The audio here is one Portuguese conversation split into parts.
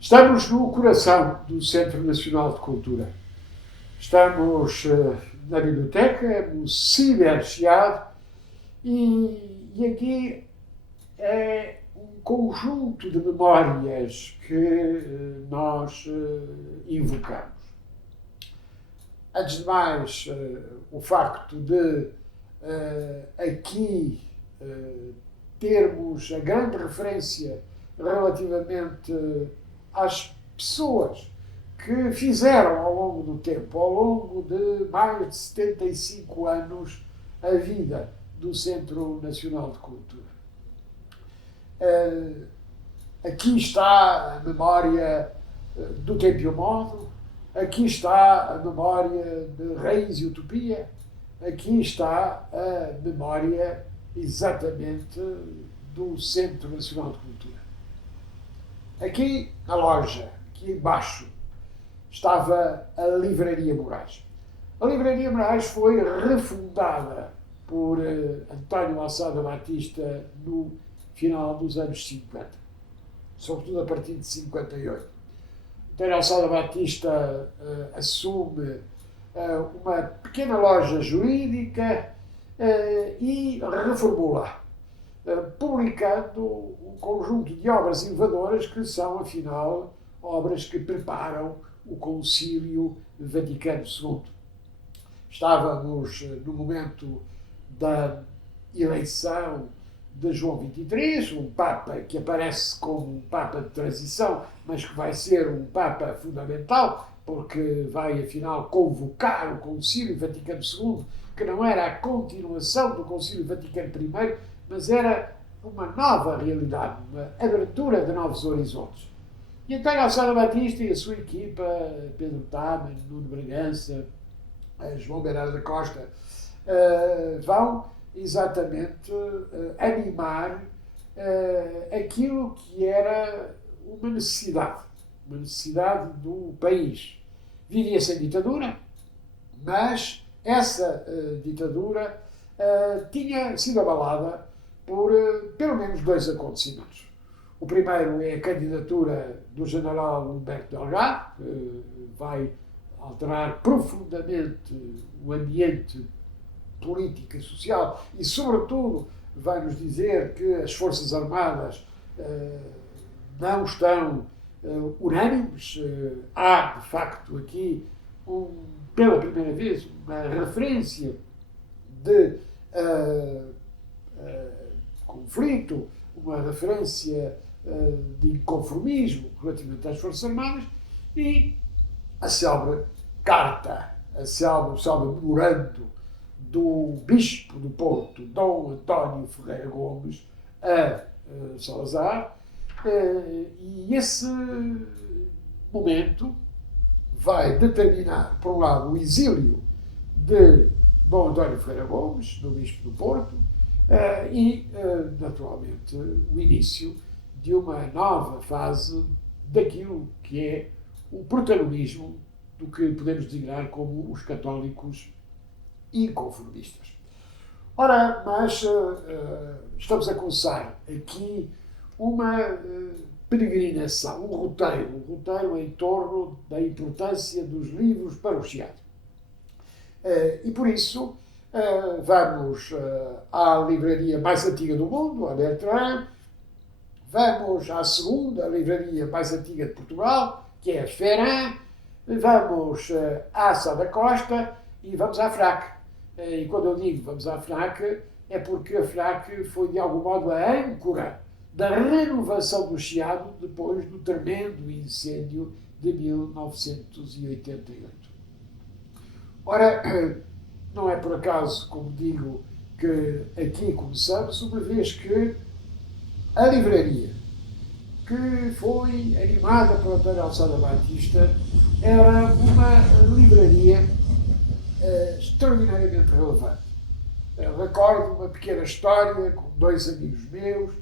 Estamos no coração do Centro Nacional de Cultura. Estamos na biblioteca, no Ciber-Chiado, e aqui é um conjunto de memórias que nós invocamos. Antes de mais, o facto de aqui termos a grande referência relativamente às pessoas que fizeram ao longo do tempo, ao longo de mais de 75 anos, a vida do Centro Nacional de Cultura. Aqui está a memória do Tempo e o Modo, aqui está a memória de Raiz e Utopia, aqui está a memória exatamente do Centro Nacional de Cultura. Aqui na loja, aqui embaixo, estava a Livraria Moraes. A Livraria Moraes foi refundada por António Alçada Batista no final dos anos 50, sobretudo a partir de 58. António Alçada Batista assume uma pequena loja jurídica e reformula, publicando um conjunto de obras inovadoras que são, afinal, obras que preparam o Concílio Vaticano II. Estávamos no momento da eleição de João XXIII, um Papa que aparece como um Papa de transição, mas que vai ser um Papa fundamental, porque vai, afinal, convocar o Concílio Vaticano II, que não era a continuação do Concílio Vaticano I, mas era uma nova realidade, uma abertura de novos horizontes. E António Alçada Batista e a sua equipa, Pedro Taman, Nuno Bragança, João Bernardo da Costa, vão exatamente animar aquilo que era uma necessidade do país. Vivia-se em ditadura, mas essa ditadura tinha sido abalada por pelo menos dois acontecimentos. O primeiro é a candidatura do general Humberto Delgado, que vai alterar profundamente o ambiente político e social e, sobretudo, vai nos dizer que as Forças Armadas não estão unânimes. Há, de facto, aqui, pela primeira vez, uma referência de conflito, uma referência de inconformismo relativamente às Forças Armadas e a célebre carta, o célebre memorando do Bispo do Porto, Dom António Ferreira Gomes, a Salazar, e esse momento vai determinar, por um lado, o exílio de Dom António Ferreira Gomes, do Bispo do Porto, e, naturalmente, o início de uma nova fase daquilo que é o protagonismo do que podemos designar como os católicos inconformistas. Ora, mas estamos a começar aqui uma peregrinação, um roteiro em torno da importância dos livros para o Chiado. E por isso vamos à livraria mais antiga do mundo, a Bertrand, vamos à segunda livraria mais antiga de Portugal, que é a Ferran, vamos à Sá da Costa e vamos à FNAC. E quando eu digo vamos à FNAC, é porque a FNAC foi, de algum modo, a âncora da renovação do Chiado depois do tremendo incêndio de 1988. Ora, não é por acaso, como digo, que aqui começamos, uma vez que a livraria, que foi animada por António Alçada Batista, era uma livraria extraordinariamente relevante. Recordo uma pequena história com dois amigos meus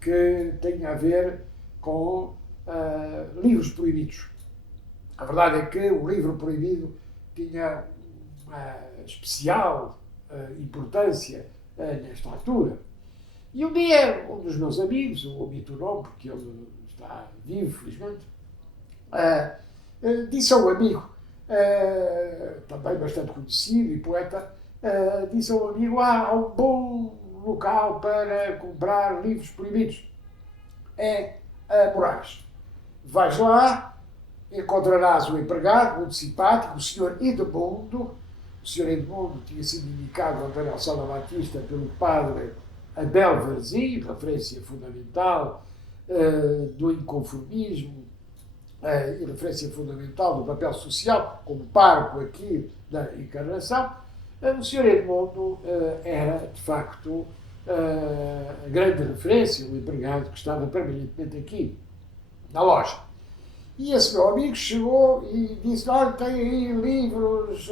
que tem a ver com livros proibidos. A verdade é que o livro proibido tinha uma especial importância nesta altura. E um dia, um dos meus amigos, eu omito o nome porque ele está vivo, felizmente, disse a um amigo, também bastante conhecido e poeta, disse a um amigo: há um bom local para comprar livros proibidos. É Moraes. Vais lá, encontrarás um empregado muito simpático, o Sr. Edmundo. O Sr. Edmundo tinha sido indicado ao António Alçada Batista pelo padre Abel Varzim, referência fundamental do inconformismo e referência fundamental do papel social, como pároco aqui da encarnação. O Sr. Edmundo era, de facto, a grande referência, um empregado que estava permanentemente aqui, na loja. E esse meu amigo chegou e disse: olha, tem aí livros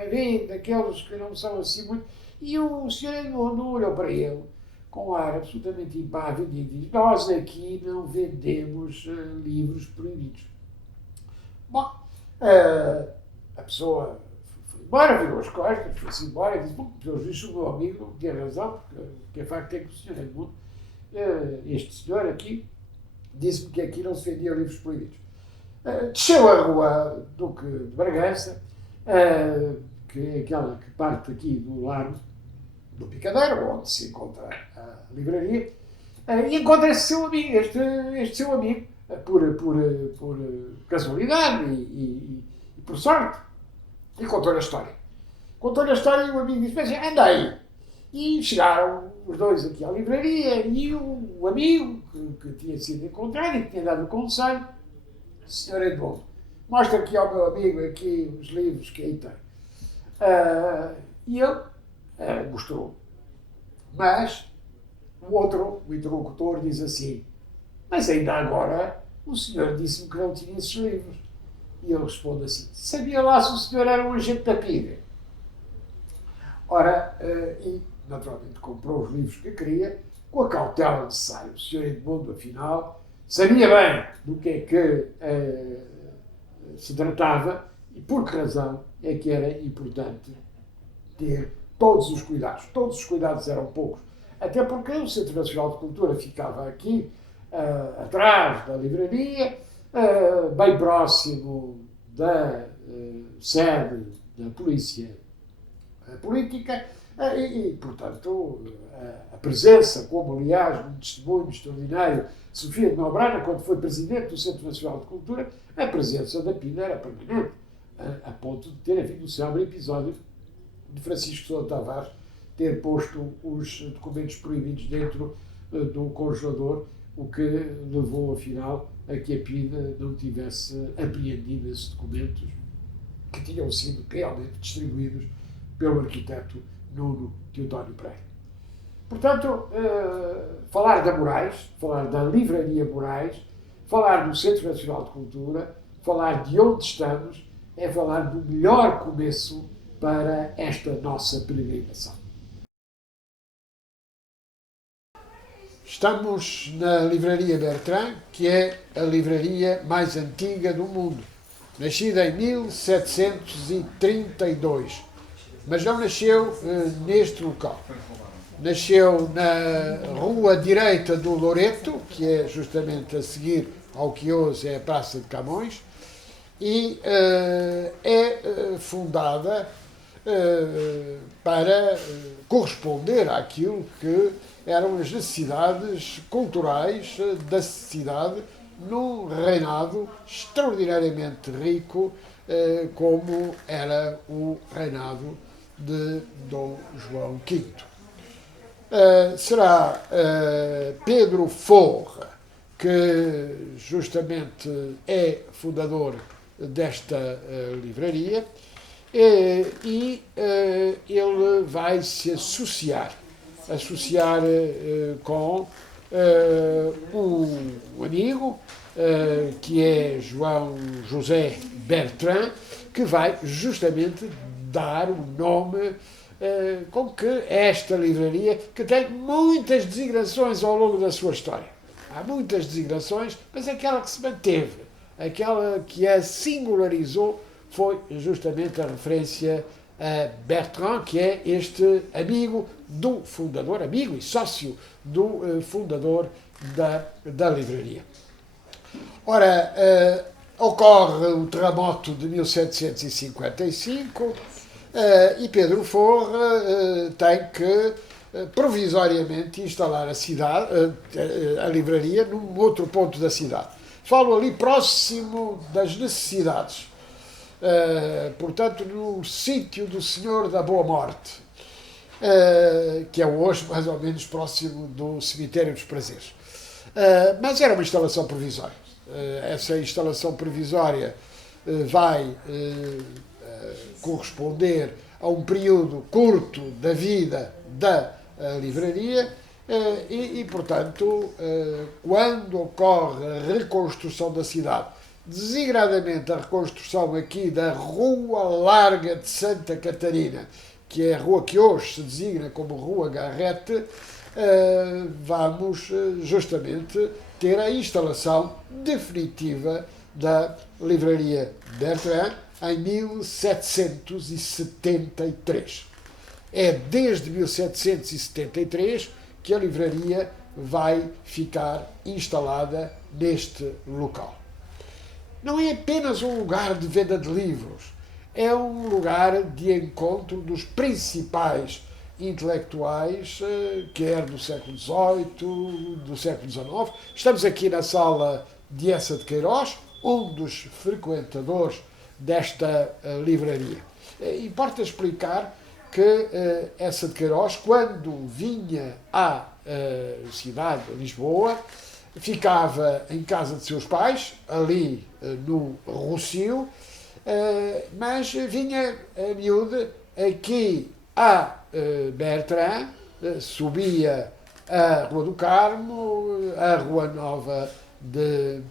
a venda, aqueles que não são assim muito. E o Sr. Edmundo olhou para ele com um ar absolutamente impávido e diz: nós aqui não vendemos livros proibidos. Bom, a pessoa foi embora, virou as costas, foi-se embora e disse: bom, pelos vistos o meu amigo tinha razão, porque é facto é que o Sr. Edmundo, este senhor aqui, disse-me que aqui não se vendia livros proibidos. Desceu a rua Duque de Bragança, que é aquela que parte aqui do Largo do Picadeiro, onde se encontra a livraria, e encontra este seu amigo, por casualidade e por sorte, e contou-lhe a história. Contou-lhe a história e o amigo disse: mas anda aí. E chegaram os dois aqui à livraria e o amigo que tinha sido encontrado e que tinha dado o conselho: Sr. Edmundo, mostra aqui ao meu amigo aqui os livros que aí tem. E ele mostrou. Mas o outro, o interlocutor, diz assim: mas ainda agora o senhor disse-me que não tinha esses livros. E ele responde assim: sabia lá se o senhor era um agente da PIDE? Ora, e naturalmente comprou os livros que queria, com a cautela necessária. O senhor Edmundo, afinal, sabia bem do que é que se tratava e por que razão é que era importante ter todos os cuidados. Todos os cuidados eram poucos. Até porque o Centro Nacional de Cultura ficava aqui, atrás da livraria, bem próximo da sede da Polícia Política, e portanto, a presença, como aliás, um testemunho extraordinário, Sofia de Melbrana, quando foi presidente do Centro Nacional de Cultura, a presença da PIDE era permanente, a ponto de ter havido um célebre episódio de Francisco Sousa Tavares ter posto os documentos proibidos dentro do congelador, o que levou, afinal, a que a PIDE não tivesse apreendido esses documentos que tinham sido realmente distribuídos pelo arquiteto Nuno Teodónio Pereira. Portanto, falar da Moraes, falar da Livraria Moraes, falar do Centro Nacional de Cultura, falar de onde estamos, é falar do melhor começo para esta nossa peregrinação. Estamos na Livraria Bertrand, que é a livraria mais antiga do mundo, nascida em 1732, mas não nasceu neste local. Nasceu na rua direita do Loreto, que é justamente a seguir ao que hoje é a Praça de Camões, e é fundada para corresponder àquilo que eram as necessidades culturais da cidade num reinado extraordinariamente rico, como era o reinado de Dom João V. Será Pedro Forre, que justamente é fundador desta livraria, e ele vai se associar com um amigo, que é João José Bertrand, que vai justamente dar o nome com que esta livraria, que tem muitas designações ao longo da sua história. Há muitas designações, mas aquela que se manteve, aquela que a singularizou, foi justamente a referência a Bertrand, que é este amigo do fundador, amigo e sócio do fundador da livraria. Ora, ocorre o terremoto de 1755 e Pedro Forre tem que provisoriamente instalar a cidade, a livraria, num outro ponto da cidade. Falo ali próximo das necessidades. Portanto, no sítio do Senhor da Boa Morte, que é hoje mais ou menos próximo do Cemitério dos Prazeres. Mas era uma instalação provisória. Essa instalação provisória vai corresponder a um período curto da vida da livraria portanto, quando ocorre a reconstrução da cidade, desigradamente a reconstrução aqui da Rua Larga de Santa Catarina, que é a rua que hoje se designa como Rua Garrete, vamos justamente ter a instalação definitiva da livraria Bertrand em 1773. É desde 1773 que a livraria vai ficar instalada neste local. Não é apenas um lugar de venda de livros, é um lugar de encontro dos principais intelectuais, quer do século XVIII, do século XIX. Estamos aqui na sala de Essa de Queiroz, um dos frequentadores desta livraria. Importa explicar que Essa de Queiroz, quando vinha à cidade de Lisboa, ficava em casa de seus pais, ali no Rossio, mas vinha a miúde aqui a Bertrand, subia a Rua do Carmo, a Rua Nova de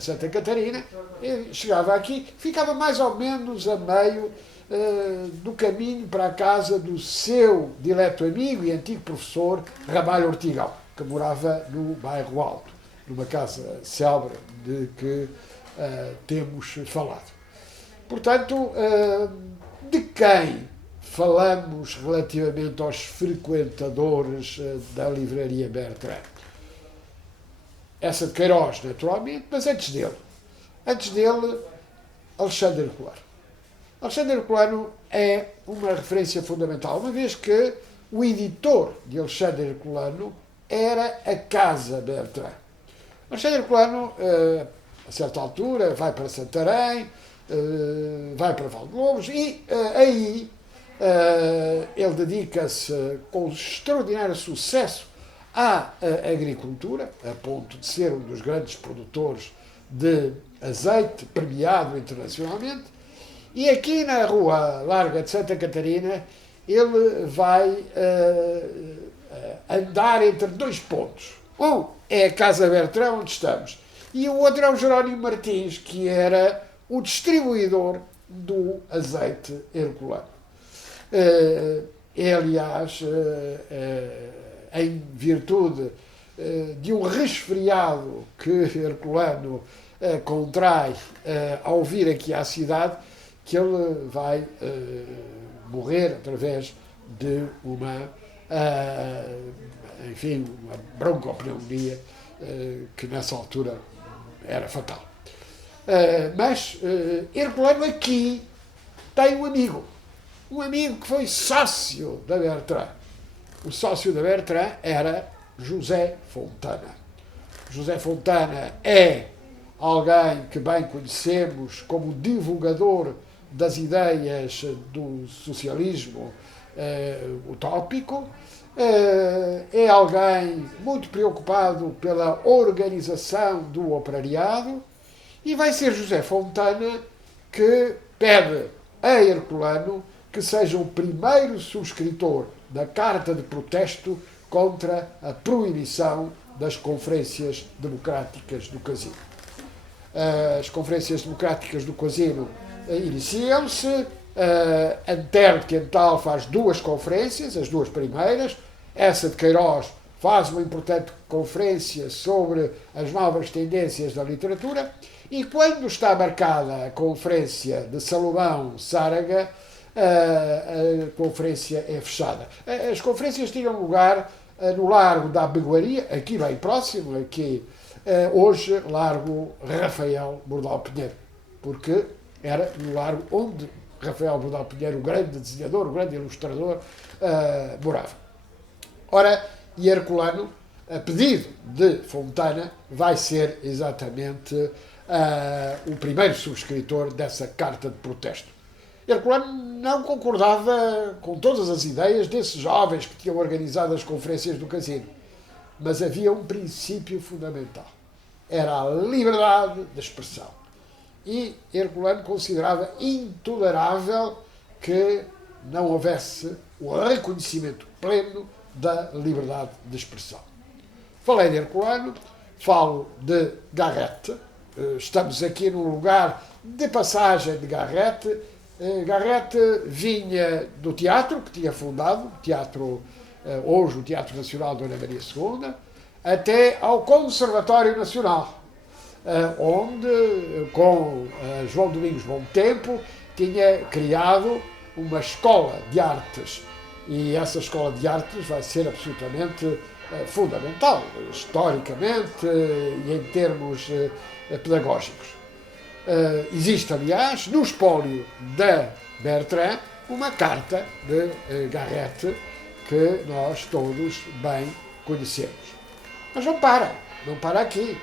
Santa Catarina, e chegava aqui, ficava mais ou menos a meio do caminho para a casa do seu dileto amigo e antigo professor Ramalho Ortigão, que morava no Bairro Alto, numa casa célebre de que temos falado. Portanto, de quem falamos relativamente aos frequentadores da livraria Bertrand? Essa de Queiroz, naturalmente, mas antes dele, Alexandre Herculano. Alexandre Herculano é uma referência fundamental, uma vez que o editor de Alexandre Herculano era a Casa Bertrand. Alexandre Herculano, a certa altura, vai para Santarém, vai para Valdelobos e aí ele dedica-se com extraordinário sucesso à agricultura, a ponto de ser um dos grandes produtores de azeite, premiado internacionalmente. E aqui na Rua Larga de Santa Catarina, ele vai andar entre dois pontos. Um é a Casa Bertrand, onde estamos, e o outro é o Jerónimo Martins, que era o distribuidor do azeite herculano. Aliás, em virtude de um resfriado que Herculano contrai ao vir aqui à cidade, que ele vai morrer através de uma broncopneumonia que nessa altura era fatal. Mas Herculano aqui tem um amigo que foi sócio da Bertrand. O sócio da Bertrand era José Fontana. José Fontana é alguém que bem conhecemos como divulgador das ideias do socialismo utópico, é alguém muito preocupado pela organização do operariado, e vai ser José Fontana que pede a Herculano que seja o primeiro subscritor da Carta de Protesto contra a proibição das conferências democráticas do Casino. As conferências democráticas do Casino iniciam-se, Antero Quental faz duas conferências, as duas primeiras, Essa de Queiroz faz uma importante conferência sobre as novas tendências da literatura, e quando está marcada a conferência de Salomão-Sáraga, a conferência é fechada. As conferências tinham lugar no Largo da Abegoaria, aqui bem próximo, aqui hoje Largo Rafael Bordal Pinheiro, porque era no largo onde Rafael Bordal Pinheiro, o grande desenhador, o grande ilustrador, morava. Ora, e Herculano, a pedido de Fontana, vai ser exatamente o primeiro subscritor dessa carta de protesto. Herculano não concordava com todas as ideias desses jovens que tinham organizado as conferências do Casino, mas havia um princípio fundamental. Era a liberdade de expressão. E Herculano considerava intolerável que não houvesse o reconhecimento pleno da liberdade de expressão. Falei de Herculano, falo de Garrett. Estamos aqui num lugar de passagem de Garrett. Garrett vinha do teatro, que tinha fundado, hoje o Teatro Nacional Dona Maria II, até ao Conservatório Nacional, onde, com João Domingos Bom Tempo, tinha criado uma escola de artes. E essa escola de artes vai ser absolutamente fundamental, historicamente e em termos pedagógicos. Existe, aliás, no espólio da Bertrand, uma carta de Garrett que nós todos bem conhecemos. Mas não para aqui.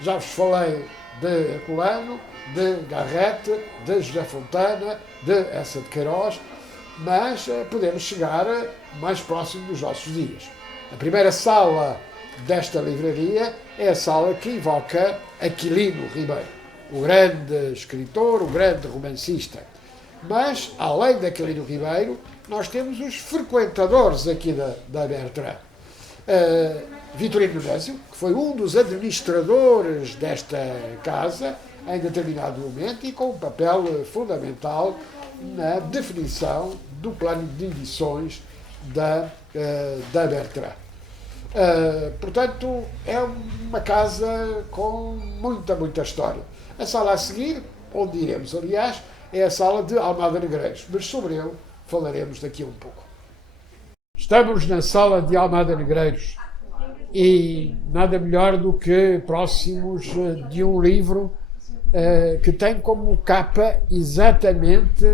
Já vos falei de Herculano, de Garrett, de José Fontana, de Eça de Queiroz, mas podemos chegar mais próximo dos nossos dias. A primeira sala desta livraria é a sala que evoca Aquilino Ribeiro, o grande escritor, o grande romancista. Mas, além de Aquilino Ribeiro, nós temos os frequentadores aqui da Bertrand. Vitorino Nésio, que foi um dos administradores desta casa em determinado momento e com um papel fundamental na definição do plano de edições da Bertrand. Portanto, é uma casa com muita história. A sala a seguir, onde iremos, aliás, é a sala de Almada Negreiros, mas sobre ele falaremos daqui a um pouco. Estamos na sala de Almada Negreiros e nada melhor do que próximos de um livro que tem como capa exatamente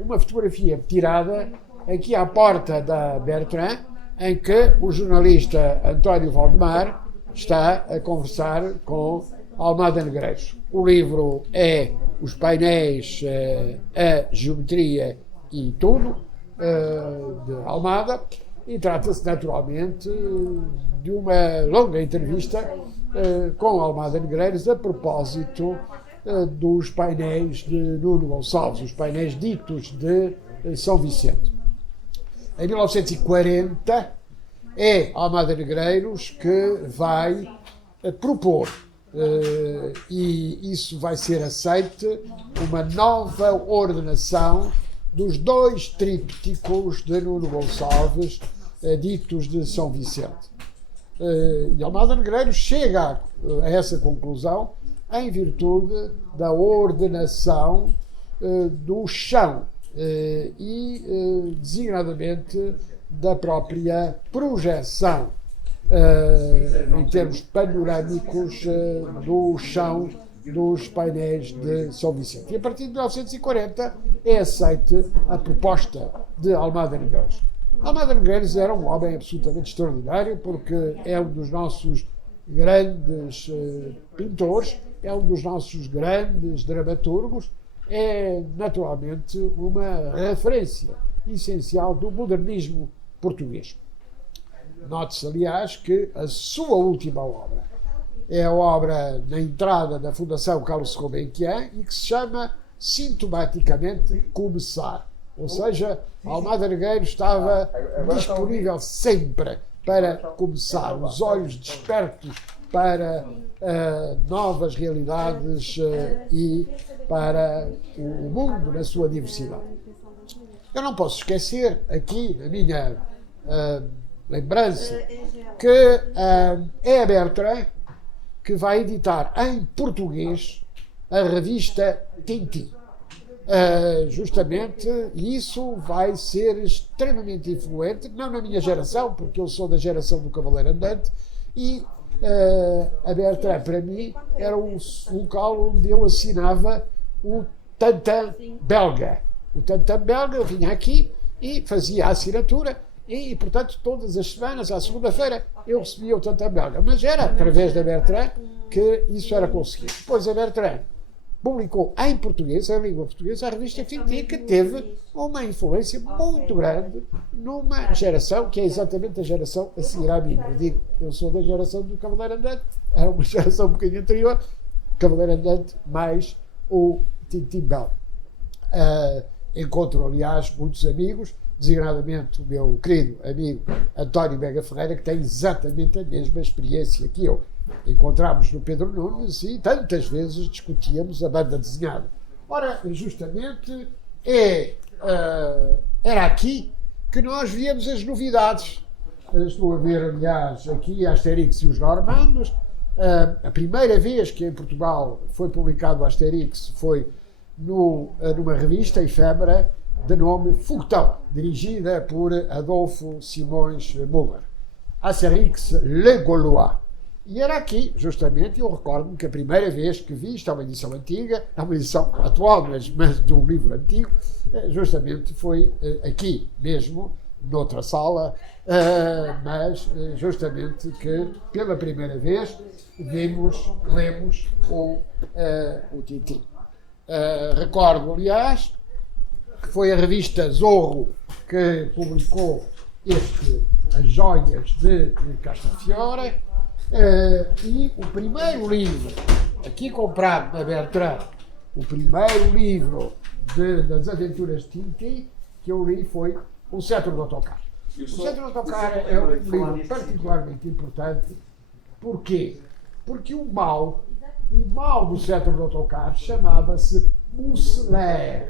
uma fotografia tirada aqui à porta da Bertrand, em que o jornalista António Valdemar está a conversar com Almada Negreiros. O livro é Os Painéis, a Geometria e Tudo, de Almada, e trata-se naturalmente de uma longa entrevista com Almada Negreiros a propósito dos painéis de Nuno Gonçalves, os painéis ditos de São Vicente. Em 1940 é Almada Negreiros que vai propor, e isso vai ser aceite, uma nova ordenação dos dois trípticos de Nuno Gonçalves, ditos de São Vicente. E Almada Negreiros chega a essa conclusão em virtude da ordenação do chão e, designadamente, da própria projeção em termos panorâmicos do chão dos painéis de São Vicente. E a partir de 1940 é aceite a proposta de Almada Negreiros. Almada Negreiros era um homem absolutamente extraordinário, porque é um dos nossos grandes pintores, é um dos nossos grandes dramaturgos, é naturalmente uma referência essencial do modernismo português. Note-se, aliás, que a sua última obra é a obra na entrada da Fundação Carlos Gulbenkian e que se chama sintomaticamente Começar. Ou seja, Almada Negreiros estava disponível sempre para começar, os olhos despertos para novas realidades e para o mundo na sua diversidade. Eu não posso esquecer aqui, na minha lembrança, que é a Bertrand que vai editar em português a revista Tintin. Justamente isso vai ser extremamente influente, não na minha geração, porque eu sou da geração do Cavaleiro Andante, e a Bertrand, para mim, era o local onde eu assinava o Tantan belga. O Tantan belga, eu vinha aqui e fazia a assinatura e, portanto, todas as semanas, à segunda-feira, eu recebia o Tantan belga. Mas era através da Bertrand que isso era conseguido. Depois a Bertrand publicou em português, em língua portuguesa, a revista Tintin, que teve uma influência muito grande numa geração que é exatamente a geração a seguir à minha. Eu digo, eu sou da geração do Cavaleiro Andante, era uma geração um bocadinho anterior, Cavaleiro Andante mais o Tintin Bell. Encontro, aliás, muitos amigos, designadamente o meu querido amigo António Mega Ferreira, que tem exatamente a mesma experiência que eu. Encontrámos no Pedro Nunes e tantas vezes discutíamos a banda desenhada. Ora, justamente era aqui que nós víamos as novidades. Estou a ver, aliás, aqui a Asterix e os Normandos. A primeira vez que em Portugal foi publicado o Asterix foi numa revista efêmera de nome Foguetão, dirigida por Adolfo Simões Muller. Asterix Le Gaulois. E era aqui, justamente, eu recordo-me que a primeira vez que vi, isto é uma edição antiga, é uma edição atual, mas de um livro antigo, justamente foi aqui mesmo, noutra sala, mas justamente que pela primeira vez lemos o Tintin. Recordo, aliás, que foi a revista Zorro que publicou As Joias de Castafiore, e o primeiro livro, aqui comprado na Bertrand, o primeiro livro das aventuras de Tintin que eu li foi O Cetro do Autocarro. O Cetro do Autocarro é um livro particularmente importante. Porquê? Porque o mal do Cetro do Autocarro chamava-se Mussolini.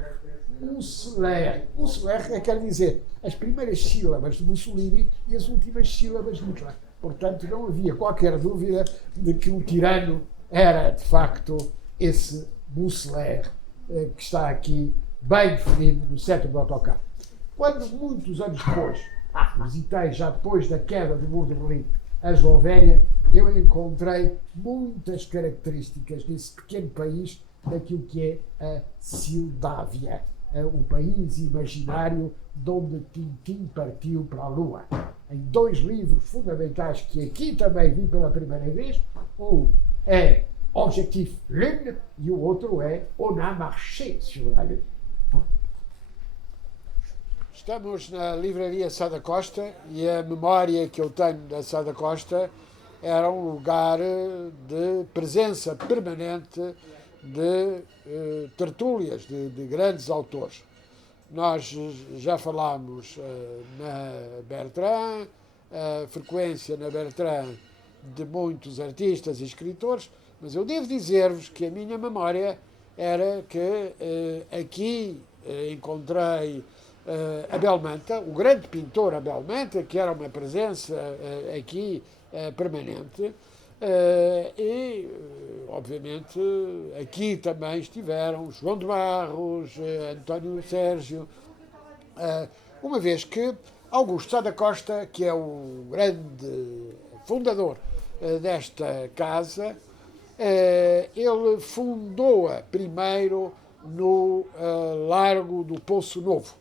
Mussolini quer dizer as primeiras sílabas de Mussolini e as últimas sílabas de Hitler. Portanto, não havia qualquer dúvida de que o tirano era, de facto, esse Mussolini que está aqui bem definido no Cetro do Autocarro. Quando, muitos anos depois, visitei, já depois da queda do Muro de Berlim, a Eslovénia, eu encontrei muitas características desse pequeno país daquilo que é a Sildávia, o país imaginário de onde Tintin partiu para a Lua. Em dois livros fundamentais que aqui também vi pela primeira vez, um é Objectif Lune e o outro é On a marché sur la Lune. Estamos na livraria Sá da Costa e a memória que eu tenho da Sá da Costa era um lugar de presença permanente de tertúlias de grandes autores. Nós já falámos na Bertrand, a frequência na Bertrand de muitos artistas e escritores, mas eu devo dizer-vos que a minha memória era que aqui encontrei Abel Manta, o grande pintor Abel Manta, que era uma presença aqui permanente, e, obviamente, aqui também estiveram João de Barros, António Sérgio, uma vez que Augusto Sá da Costa, que é o grande fundador desta casa, ele fundou-a primeiro no Largo do Poço Novo.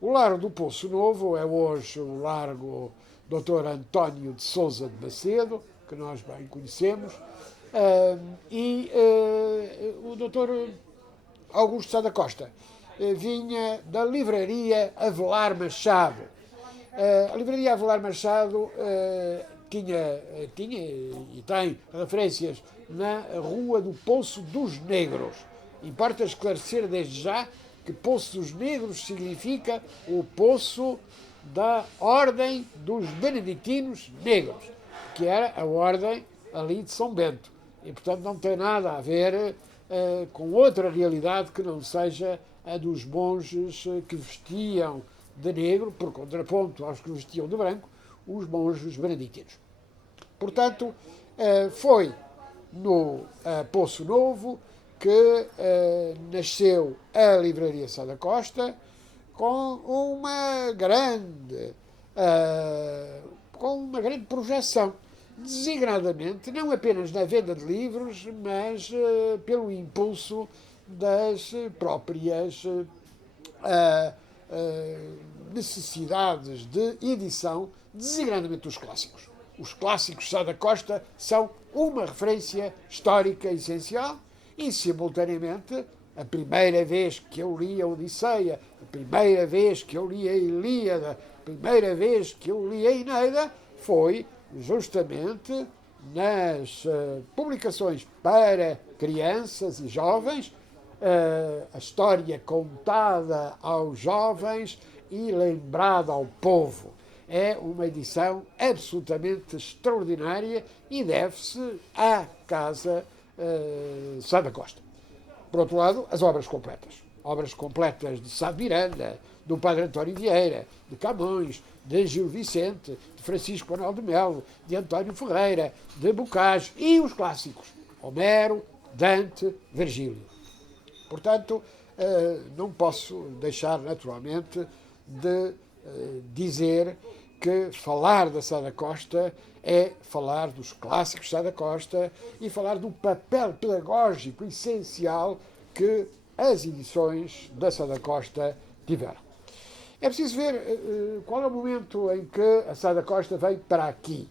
O Largo do Poço Novo é hoje o Largo Dr. António de Sousa de Macedo, que nós bem conhecemos, e o Dr. Augusto Sá da Costa vinha da livraria Avelar Machado. A livraria Avelar Machado tinha e tem referências na Rua do Poço dos Negros. Importa esclarecer desde já que Poço dos Negros significa o Poço da Ordem dos Beneditinos Negros, que era a ordem ali de São Bento. E, portanto, não tem nada a ver com outra realidade que não seja a dos monges que vestiam de negro, por contraponto aos que vestiam de branco, os monges beneditinos. Portanto, foi no Poço Novo que nasceu a Livraria Sá da Costa com uma grande projeção. designadamente, não apenas na venda de livros, mas pelo impulso das próprias necessidades de edição, designadamente os clássicos. Os clássicos de Sá da Costa são uma referência histórica essencial e, simultaneamente, a primeira vez que eu li a Odisseia, a primeira vez que eu li a Ilíada, a primeira vez que eu li a Eneida foi justamente nas publicações para crianças e jovens, a história contada aos jovens e lembrada ao povo. É uma edição absolutamente extraordinária e deve-se à Casa Sá da Costa. Por outro lado, as obras completas. Obras completas de Sá de Miranda, do Padre António Vieira, de Camões, de Gil Vicente, de Francisco Manuel de Melo, de António Ferreira, de Bocage e os clássicos, Homero, Dante, Virgílio. Portanto, não posso deixar, naturalmente, de dizer que falar da Sá da Costa é falar dos clássicos Sá da Costa e falar do papel pedagógico essencial que as edições da Sá da Costa tiveram. É preciso ver qual é o momento em que a Sá da Costa vem para aqui.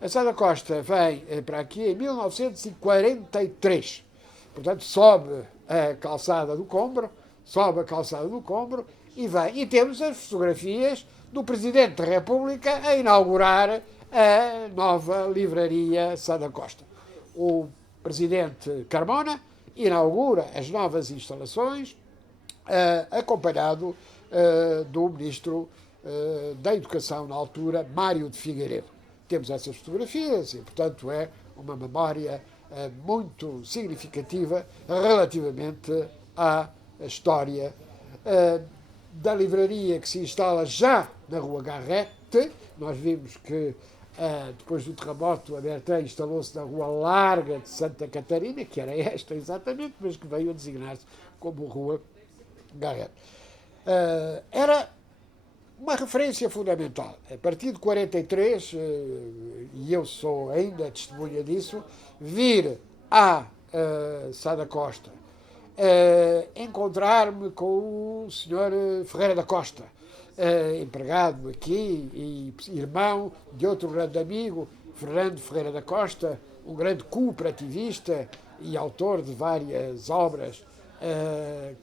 A Sá da Costa vem para aqui em 1943. Portanto, sobe a calçada do Combro e vem. E temos as fotografias do Presidente da República a inaugurar a nova livraria Sá da Costa. O Presidente Carmona inaugura as novas instalações, acompanhado do Ministro da Educação na altura, Mário de Figueiredo. Temos essas fotografias e, portanto, é uma memória muito significativa relativamente à história da livraria que se instala já na Rua Garrete. Nós vimos que depois do terremoto a Bertin instalou-se na Rua Larga de Santa Catarina, que era esta exatamente, mas que veio a designar-se como Rua Garrete. Era uma referência fundamental. A partir de 43, e eu sou ainda testemunha disso, vir a Sá da Costa, encontrar-me com o Sr. Ferreira da Costa, empregado aqui e irmão de outro grande amigo, Fernando Ferreira da Costa, um grande cooperativista e autor de várias obras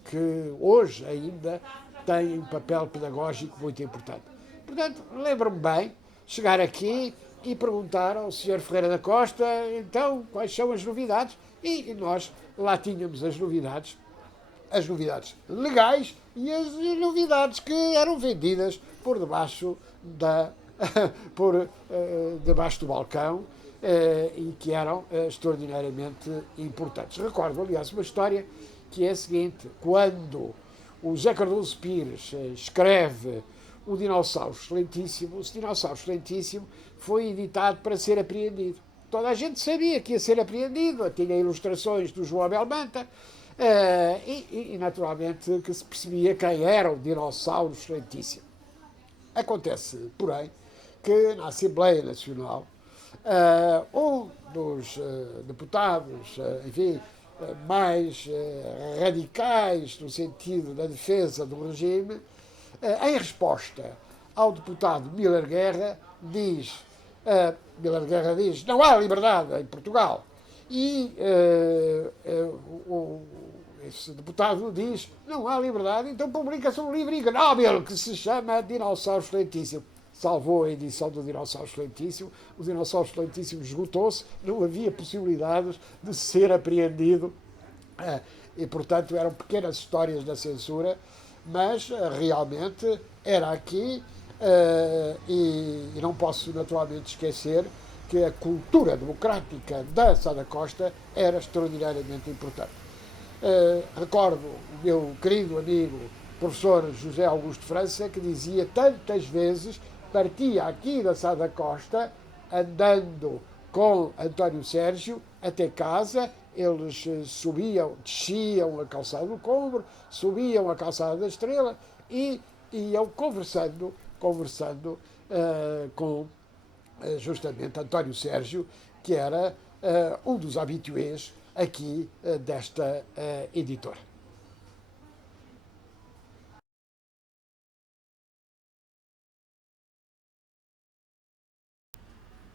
que hoje ainda têm um papel pedagógico muito importante. Portanto, lembro-me bem chegar aqui e perguntar ao Sr. Ferreira da Costa, então, quais são as novidades? E nós lá tínhamos as novidades legais e as novidades que eram vendidas por debaixo debaixo do balcão e que eram extraordinariamente importantes. Recordo, aliás, uma história que é a seguinte: quando o José Cardoso Pires escreve o Dinossauro Excelentíssimo, foi editado para ser apreendido. Toda a gente sabia que ia ser apreendido, tinha ilustrações do João Abel Manta, e naturalmente que se percebia quem era o Dinossauro Excelentíssimo. Acontece, porém, que na Assembleia Nacional um dos deputados, enfim, mais radicais no sentido da defesa do regime, em resposta ao deputado Miller Guerra, diz não há liberdade em Portugal. E esse deputado diz, não há liberdade, então publica-se um livro ignóbil que se chama Dinossauro Excelentíssimo. Salvou a edição do Dinossauro Excelentíssimo. O Dinossauro Excelentíssimo esgotou-se, não havia possibilidades de ser apreendido e, portanto, eram pequenas histórias da censura, mas realmente era aqui e não posso naturalmente esquecer que a cultura democrática da Sá da Costa era extraordinariamente importante. Recordo o meu querido amigo professor José Augusto França, que dizia tantas vezes, partia aqui da Sá da Costa, andando com António Sérgio até casa, eles desciam a calçada do Combro, subiam a calçada da Estrela e iam conversando com justamente António Sérgio, que era um dos habitués aqui desta editora.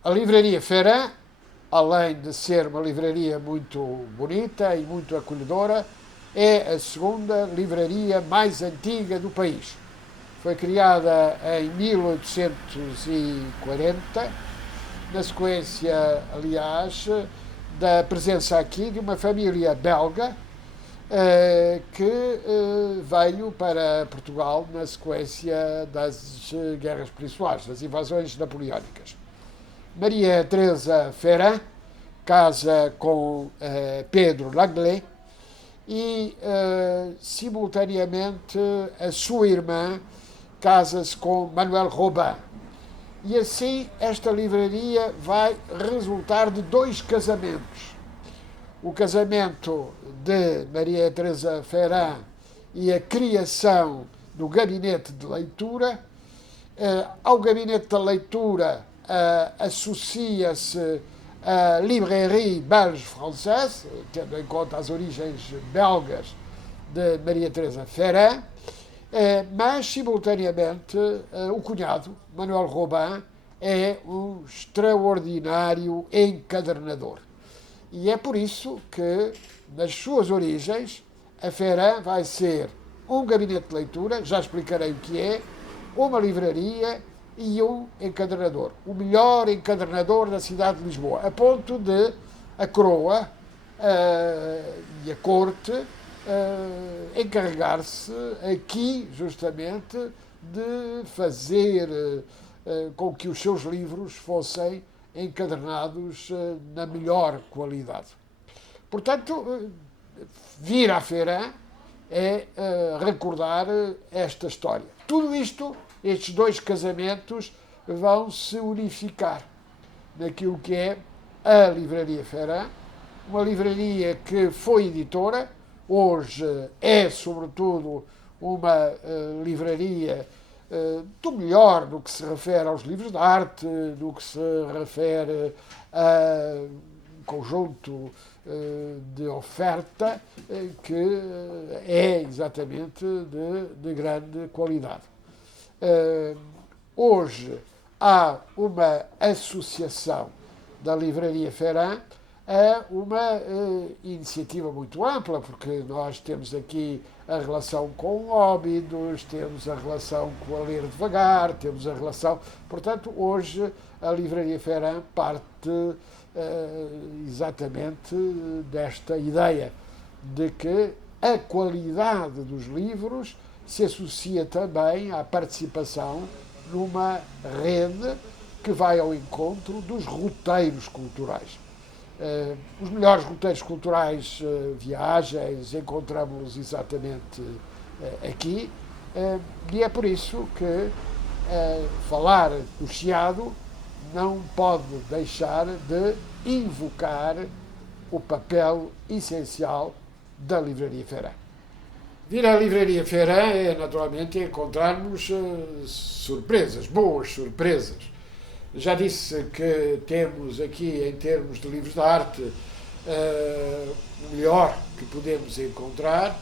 A Livraria Ferran, além de ser uma livraria muito bonita e muito acolhedora, é a segunda livraria mais antiga do país. Foi criada em 1840, na sequência, aliás, da presença aqui de uma família belga que veio para Portugal na sequência das guerras peninσulares, das invasões napoleónicas. Maria Teresa Ferran casa com Pedro Langlais e, simultaneamente, a sua irmã casa-se com Manuel Robin. E assim esta livraria vai resultar de dois casamentos. O casamento de Maria Teresa Ferran e a criação do gabinete de leitura. Ao gabinete da leitura associa-se a Librairie Belge Française, tendo em conta as origens belgas de Maria Teresa Ferran, mas, simultaneamente, o cunhado, Manuel Robin, é um extraordinário encadernador. E é por isso que, nas suas origens, a Ferran vai ser um gabinete de leitura, já explicarei o que é, uma livraria e um encadernador. O melhor encadernador da cidade de Lisboa, a ponto de a coroa e a corte encarregar-se aqui, justamente, de fazer com que os seus livros fossem encadernados na melhor qualidade. Portanto, vir à feira é recordar esta história. Tudo isto, estes dois casamentos, vão se unificar naquilo que é a Livraria Ferran, uma livraria que foi editora, hoje é, sobretudo, uma livraria do melhor no que se refere aos livros de arte, no que se refere a um conjunto de oferta que é exatamente de grande qualidade. Hoje há uma associação da Livraria Ferran, é uma iniciativa muito ampla, porque nós temos aqui a relação com Óbidos, temos a relação com a Ler Devagar, temos a relação... Portanto, hoje a Livraria Ferran parte exatamente desta ideia de que a qualidade dos livros se associa também à participação numa rede que vai ao encontro dos roteiros culturais. Os melhores roteiros culturais, viagens, encontramos-los exatamente aqui, e é por isso que falar do Chiado não pode deixar de invocar o papel essencial da Livraria Ferran. Vir à Livraria Ferran é, naturalmente, encontrarmos surpresas, boas surpresas. Já disse que temos aqui, em termos de livros de arte, o melhor que podemos encontrar.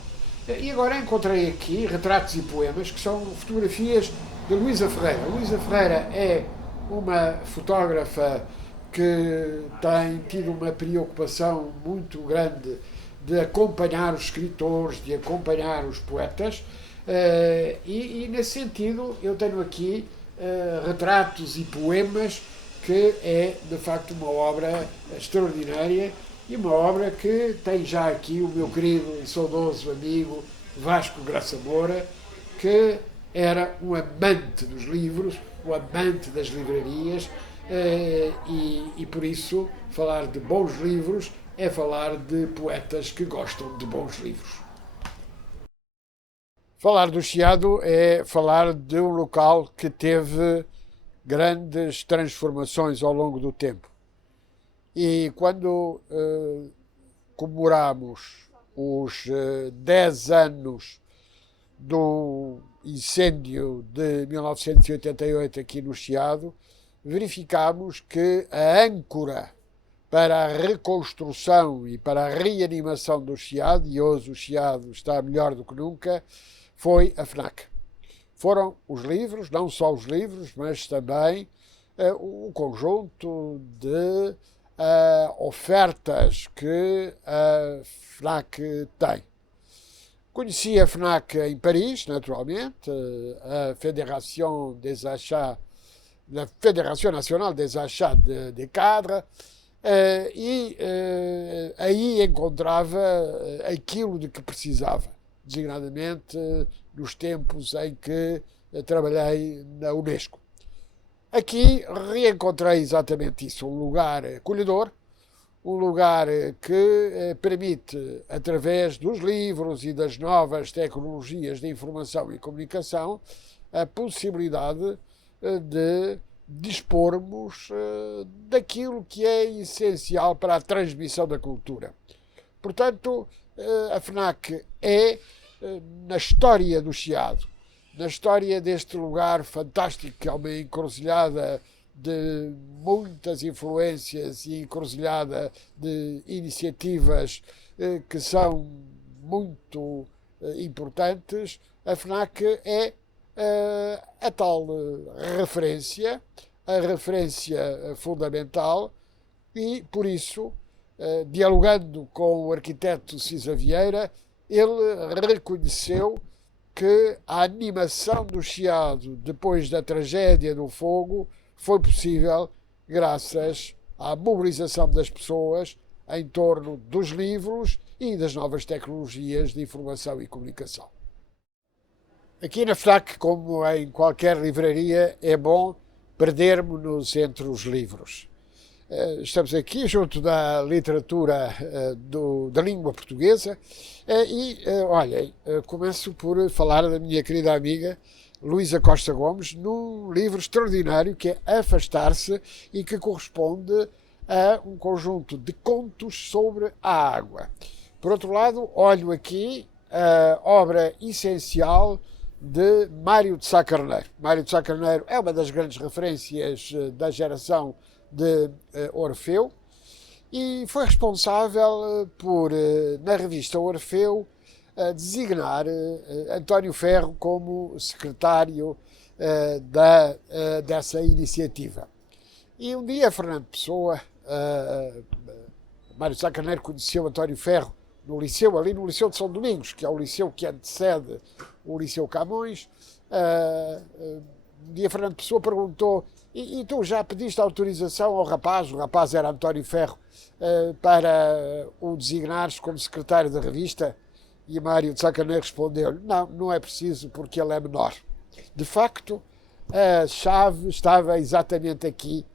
E agora encontrei aqui retratos e poemas, que são fotografias de Luísa Ferreira. Luísa Ferreira é uma fotógrafa que tem tido uma preocupação muito grande de acompanhar os escritores, de acompanhar os poetas, e nesse sentido eu tenho aqui retratos e poemas, que é de facto uma obra extraordinária e uma obra que tem já aqui o meu querido e saudoso amigo Vasco Graça Moura, que era um amante dos livros, um amante das livrarias, e por isso falar de bons livros é falar de poetas que gostam de bons livros. Falar do Chiado é falar de um local que teve grandes transformações ao longo do tempo. E quando comemoramos os 10 anos do incêndio de 1988 aqui no Chiado, verificamos que a âncora para a reconstrução e para a reanimação do Chiado, e hoje o Chiado está melhor do que nunca, foi a FNAC. Foram os livros, não só os livros, mas também o conjunto de ofertas que a FNAC tem. Conheci a FNAC em Paris, naturalmente, a Fédération des Achats, la Fédération Nationale des Achats de Cadres, e aí encontrava aquilo de que precisava, designadamente nos tempos em que trabalhei na Unesco. Aqui reencontrei exatamente isso, um lugar acolhedor, um lugar que permite, através dos livros e das novas tecnologias de informação e comunicação, a possibilidade de dispormos daquilo que é essencial para a transmissão da cultura. Portanto, a FNAC é, na história do Chiado, na história deste lugar fantástico, que é uma encruzilhada de muitas influências e encruzilhada de iniciativas que são muito importantes, a FNAC é a tal referência, a referência fundamental, e por isso, dialogando com o arquiteto Cisa Vieira, ele reconheceu que a animação do Chiado depois da tragédia do fogo foi possível graças à mobilização das pessoas em torno dos livros e das novas tecnologias de informação e comunicação. Aqui na FNAC, como em qualquer livraria, é bom perdermos-nos entre os livros. Estamos aqui junto da literatura da língua portuguesa olhem, começo por falar da minha querida amiga Luísa Costa Gomes, num livro extraordinário que é Afastar-se e que corresponde a um conjunto de contos sobre a água. Por outro lado, olho aqui a obra essencial de Mário de Sá Carneiro. Mário de Sá Carneiro é uma das grandes referências da geração de Orfeu e foi responsável por, na revista Orfeu, designar António Ferro como secretário dessa iniciativa. E um dia Fernando Pessoa, Mário de Sá Carneiro conheceu António Ferro no liceu, ali no Liceu de São Domingos, que é o liceu que antecede o Liceu Camões. Um dia Fernando Pessoa perguntou: e tu já pediste autorização ao rapaz, o rapaz era António Ferro, para o designares como secretário da revista? E Mário de Sá Carneiro respondeu-lhe: não é preciso, porque ele é menor. De facto, a chave estava exatamente aqui,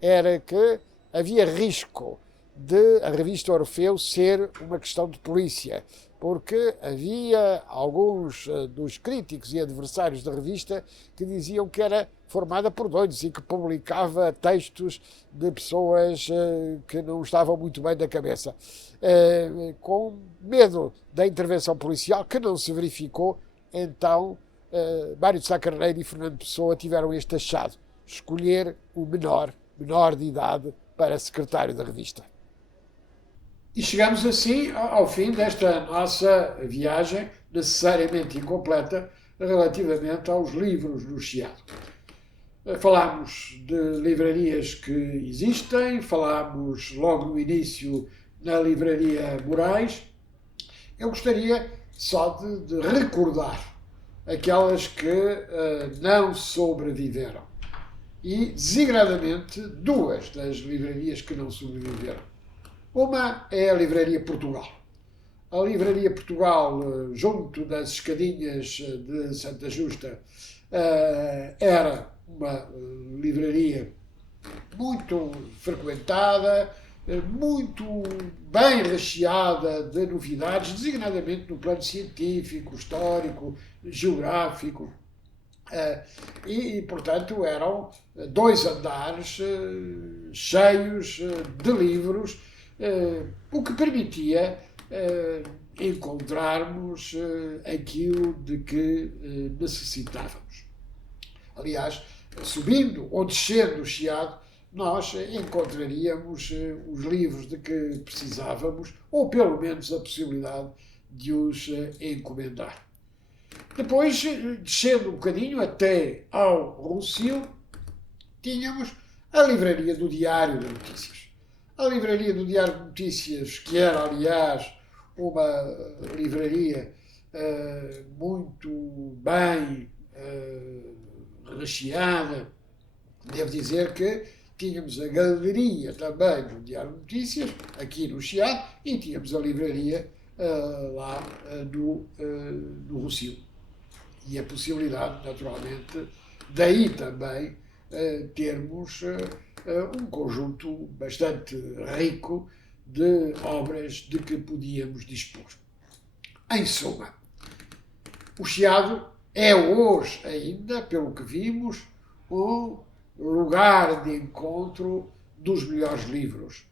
era que havia risco de a revista Orfeu ser uma questão de polícia, porque havia alguns dos críticos e adversários da revista que diziam que era formada por doidos e que publicava textos de pessoas que não estavam muito bem da cabeça. Com medo da intervenção policial, que não se verificou, então Mário de Sá Carneiro e Fernando Pessoa tiveram este achado: escolher o menor de idade para secretário da revista. E chegamos assim ao fim desta nossa viagem, necessariamente incompleta, relativamente aos livros do Chiado. Falámos de livrarias que existem, falámos logo no início na livraria Moraes. Eu gostaria só de recordar aquelas que não sobreviveram. E, designadamente, duas das livrarias que não sobreviveram. Uma é a Livraria Portugal. A Livraria Portugal, junto das escadinhas de Santa Justa, era uma livraria muito frequentada, muito bem recheada de novidades, designadamente no plano científico, histórico, geográfico. E, portanto, eram 2 andares cheios de livros, o que permitia encontrarmos aquilo de que necessitávamos. Aliás, subindo ou descendo o Chiado, nós encontraríamos os livros de que precisávamos, ou pelo menos a possibilidade de os encomendar. Depois, descendo um bocadinho até ao Rossio, tínhamos a livraria do Diário de Notícias. A livraria do Diário de Notícias, que era, aliás, uma livraria muito bem recheada, devo dizer que tínhamos a galeria também do Diário de Notícias, aqui no Chiado, e tínhamos a livraria lá do Rossio. E a possibilidade, naturalmente, daí também termos um conjunto bastante rico de obras de que podíamos dispor. Em suma, o Chiado é hoje ainda, pelo que vimos, um lugar de encontro dos melhores livros.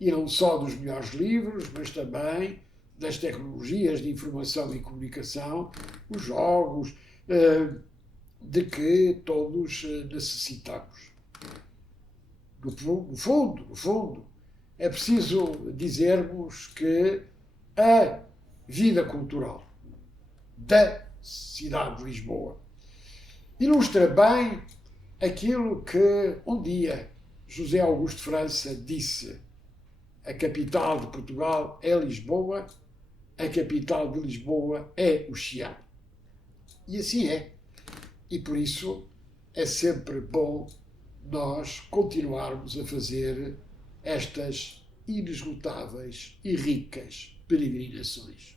E não só dos melhores livros, mas também das tecnologias de informação e comunicação, os jogos, de que todos necessitamos. No fundo, é preciso dizermos que a vida cultural da cidade de Lisboa ilustra bem aquilo que um dia José Augusto França disse: a capital de Portugal é Lisboa, a capital de Lisboa é o Chiado. E assim é. E por isso é sempre bom nós continuarmos a fazer estas inesgotáveis e ricas peregrinações.